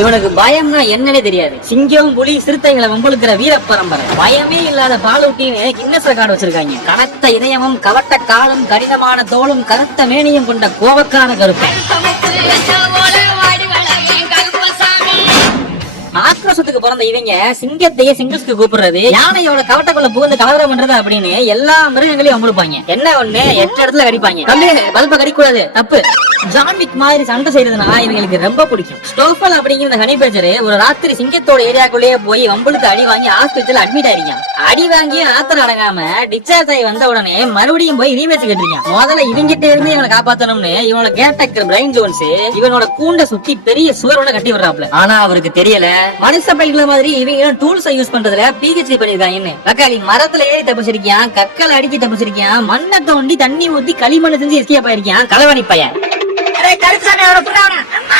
இவனுக்கு பயம்னா என்னன்னே தெரியாது. சிங்கம் புலி சிறுத்தைகளை வம்பளுக்கிற வீர பரம்பரை. பயமே இல்லாத பாலூட்டின்னு கின்னஸ் ரெக்கார்டு வச்சிருக்காங்க. கனத்த இதயமும் கவட்ட காலும் கடினமான தோளும் கருத்த மேனியும் கொண்ட கோபக்கார கருப்பன். ஆக்ரோஷத்துக்கு பிறந்த இவங்க சிங்கத்தையே சிங்கத்துக்கு கூப்பிடுறது, யானையோட கவட்டக்குள்ள புகுந்து கலவரம் பண்றது அப்படின்னு எல்லா மிருகங்களையும் அமுழுப்பாங்க. என்ன ஒண்ணு 8 இடத்துல கடிப்பாங்க. பல்ப கடிக்கூடாது தப்பு. ஜான்விக் மாதிரி சண்டை செய்யறதுனா இவங்களுக்கு ரொம்ப பிடிக்கும். ஸ்டோஃபல் அப்படிங்கிற ஹனி பேஜர் ஒரு ராத்திரி சிங்கத்தோட ஏரியாக்குள்ளேயே போய் வம்பளுக்கு அடி வாங்கி ஹாஸ்பிட்டல் அட்மிட் ஆயிருக்கான். அடி வாங்கி ஆத்திரம் அடங்காம டிஸ்சார்ஜ் ஆகி வந்த உடனே மறுபடியும் போய் ரீமேட்ச் கேட்டிருக்கான். முதல்ல இவங்கிட்ட இருந்து இவனை காப்பாத்தணும்னு இவனோட கேட்டக்கர் பிரைன் ஜோன்ஸ் இவனோட கூண்ட சுத்தி பெரிய சுவரோட கட்டி விடுறாப்ல. ஆனா அவருக்கு தெரியல மனுஷ பைல்கள மாதிரி இவங்க டூல்ஸ் யூஸ் பண்றதுல பிஹெச்டி பண்ணிருக்காங்கன்னு. வக்காலி மரத்துல ஏறி தப்பிச்சிருக்கான், கற்களை அடிக்கி தப்பிச்சிருக்கான், மண்ணை தோண்டி தண்ணி ஊத்தி களிமண்ணை செஞ்சு எஸ்கேப் ஆயிருக்கான். களவாணி பையன்.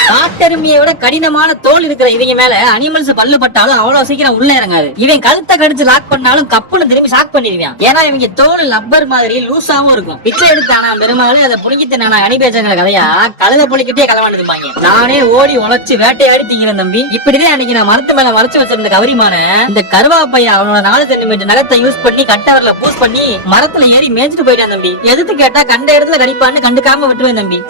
காட்டெருமையோட கடினமான தோல் இருக்கிற இவங்க மேல அனிமல்ஸ் பல்லு பட்டாலும் அவ்வளவு சீக்கிரம் உள்ள இறங்காது. இவன் கழுத்தை கடிச்சு லாக் பண்ணாலும் கப்புன்னு திரும்பி ஷாக் பண்ணிடுவான். ஏன்னா இவங்க தோல் லப்பர் மாதிரி லூசாவும் இருக்கும். பிச்சை எடுத்தானா பெருமாள் அதை புடிங்கிட்டு நானா அணிபேச்சங்கிற கதையா கழுத புளிக்கிட்டே களவாண்டுப்பாங்க. நானே ஓடி உழைச்சு வேட்டையாடி திங்கிற தம்பி. இப்படிதான் அன்னைக்கு நான் மரத்து மேல மறைச்சு வச்சிருந்த கவரிமான இந்த கருவாப்பைய அவனோட 4 சென்டிமீட்டர் நகத்தை யூஸ் பண்ணி கட்டவர்ல பூஸ் பண்ணி மரத்துல ஏறி மேய்ச்சிட்டு போயிட்டான் தம்பி. எதுக்கு கேட்டா கண்ட இடத்துல கடிப்பான்னு கண்டுக்காம விட்டுவேன் தம்பி.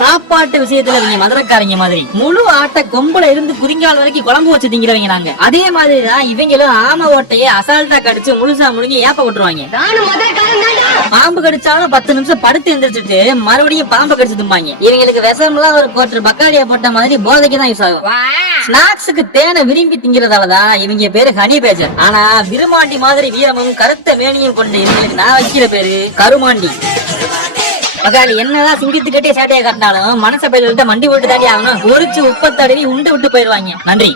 சாப்பாட்டு விஷயத்துல இவங்க மதுரக்காரங்க மாதிரி முழு ஆட்டை கொம்புல இருந்து குறிங்கால் வரைக்கும் குழம்பு வச்சு திங்கிறவங்க நாங்க. அதே மாதிரிதான் இவங்களும் ஆம ஓட்டையை அசால்ட்டா கடிச்சு முழுசா முழுங்கி ஏப்ப விட்டுருவாங்க. பாம்பு கடிச்சாலும் 10 நிமிஷம் படுத்து எந்திரிச்சிட்டு மறுபடியும் பாம்பு கடிச்சு தும்பாங்க. இவங்களுக்கு விஷம்லாம் ஒரு கோட்டர் பக்காடியா போட்ட மாதிரி போதைக்கு தான் யூஸ் ஆகும். ஸ்நாக்ஸுக்கு தேனை விரும்பி திங்கிறதாலதான் இவங்க பேரு ஹனி பேஜர். ஆனா விருமாண்டி மாதிரி வீரமும் கருத்த மேனியும் கொண்ட இவங்களுக்கு நான் வைக்கிற பேரு கருமாண்டி. மகாலி என்னதான் சிங்கத்துக்கிட்டே சேட்டையை காட்டினாலும் மனச பயில்கிட்ட மண்டி போட்டு தாண்டி ஆகணும். உரிச்சு உப்ப தடவி உண்டு விட்டு போயிருவாங்க. நன்றி.